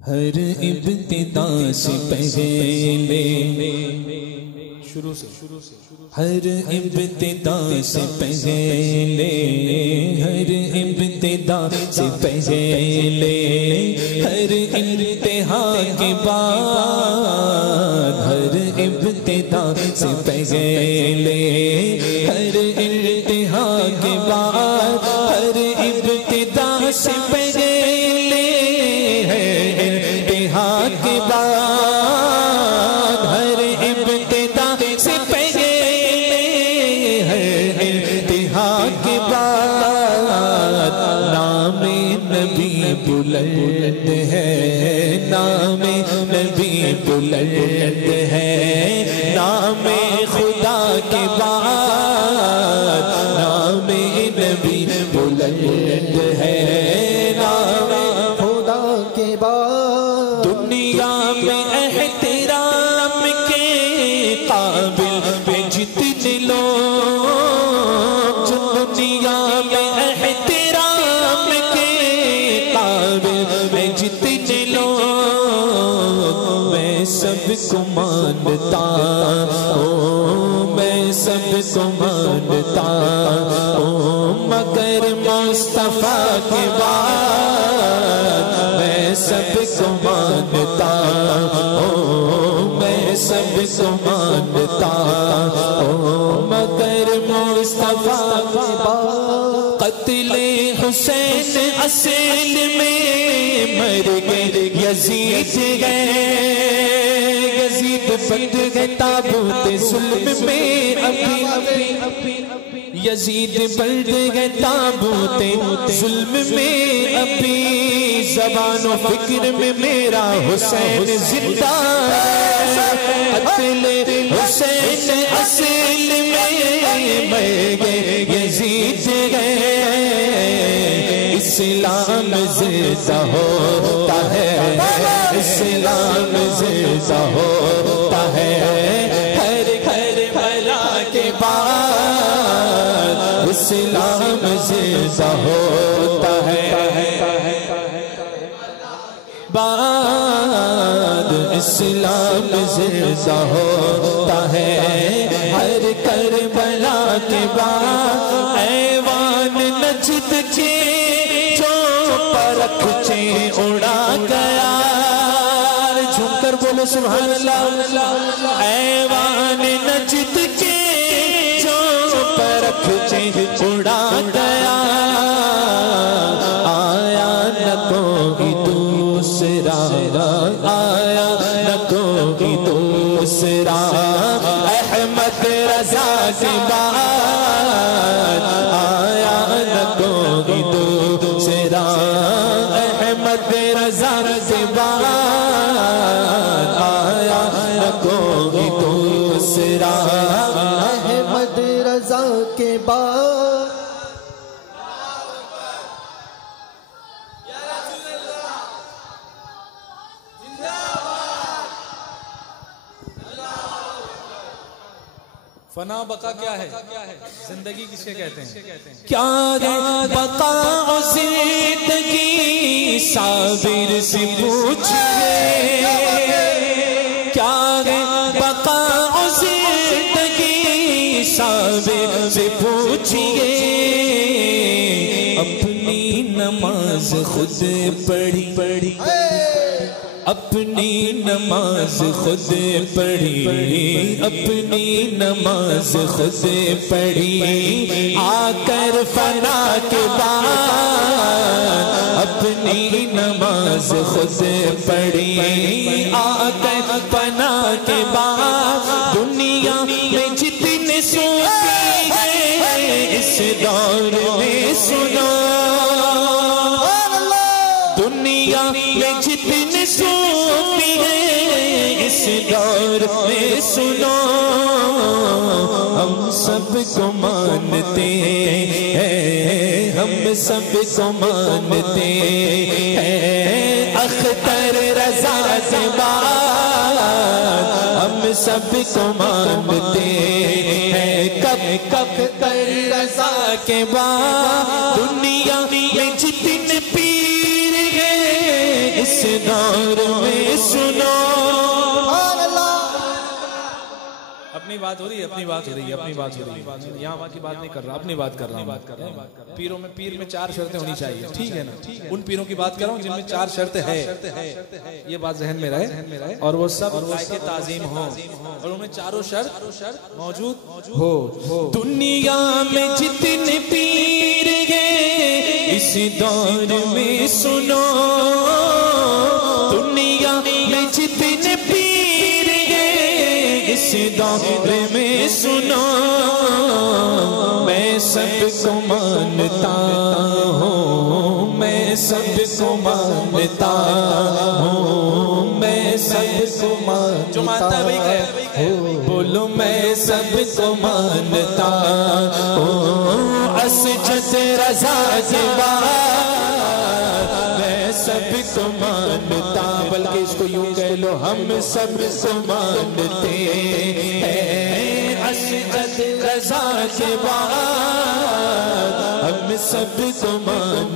ہر ابتدا سے پہلے شروع سے ہر ابتدا سے پہلے ہر ابتدا سے پہلے ہر انتہا کے بعد ہر ابتدا سے پہلے ہر انتہا کے بعد ہر ابتدا سے پہلے کے بعد ہر ابتدا سے پہلے ہر انتہا کے بعد نام نبی بلند ہے نام نبی بلند ہے نام خدا کے بعد نام نبی بلند ہے نام خدا کے بعد دنیا میں احترام کے قابل جتنے لوگ دنیا میں احترام کے قابل جتنے لوگ میں سب کو مانتا ہوں میں سب کو مانتا ہوں مگر مصطفیٰ کے بعد میں سب کو مانتا ہوں میں سب کو مانتا ہوں مگر مصطفیٰ کے بعد قتل حسین اصل میں مر گئے یزید گئے یزید بند گئے تابوت ظلم میں ابھی یزید بند گئے تابوت ظلم میں ابھی زبان و فکر میں میرا حسین زندہ قتل حسین اصل میں مر گئے یزید گئے اسلام زندہ ہوتا ہے اسلام زندہ ہوتا ہے ہر بلا کے بعد اسلام زندہ ہوتا ہے بعد اسلام زندہ ہوتا ہے ہر کربلا کے بعد ایوان نجد کے جو پرکھ چے اڑا گیا جھوم کر بولو سبحان اللہ ایوان نجد کے جو پرکھ چے اڑا گیا آیا نہ کوئی دوسرا آیا نہ کوئی دوسرا احمد رضا کے بعد آیا نہ کوئی دوسرا احمد رضا کے بعد آیا نہ کوئی دوسرا احمد رضا کے بعد فنا بقا کیا ہے زندگی کسے کہتے ہیں کیا ہے بقا و زندگی صابر سے پوچھئے کیا ہے بقا و زندگی صابر سے پوچھئے اپنی نماز خود پڑھی اپنی نماز خود پڑھی اپنی نماز خود پڑھی آ کر فنا کے بعد اپنی نماز خود پڑھی آ کر فنا کے بعد دنیا میں جتنے صوفی ہیں اس دور میں سنو دنیا میں جتنے صوفی ہیں اس دور میں سنو ہم سب کو مانتے ہیں ہم سب کو مانتے ہیں اختر رضا سے بعد ہم سب کو مانتے ہیں کب اختر رضا کے بعد دنیا میں جتنے پیر اس دور میں سنو. اپنی بات ہو رہی ہے، اپنی بات ہو رہی ہے، اپنی بات ہو رہی ہے. یہاں وہاں کی بات نہیں کر رہا، اپنی بات کر رہا ہوں. پیر میں 4 شرطیں ہونی چاہیے، ٹھیک ہے نا. ان پیروں کی بات کر رہا ہوں جن میں 4 شرطیں ہے. یہ بات ذہن میں رہے، اور وہ سب لائق تعظیم ہوں اور ان میں چاروں شرط موجود ہو. دنیا میں جتنے پیر ہیں اس دور میں سنو. دنیا میں جتنے پیر ہیں اس دور میں سنو. میں سب کو مانتا ہوں، میں سب کو مانتا ہوں، میں سب کو مانتا ہوں. بولو میں سب کو مانتا ہوں. اسجد رضا کے بعد میں سب کو مانتا. بلکہ اس کو یوں کہہ لو ہم سب کو مانتے ہیں. اسجد رضا کے بعد ہم سب کو مانتے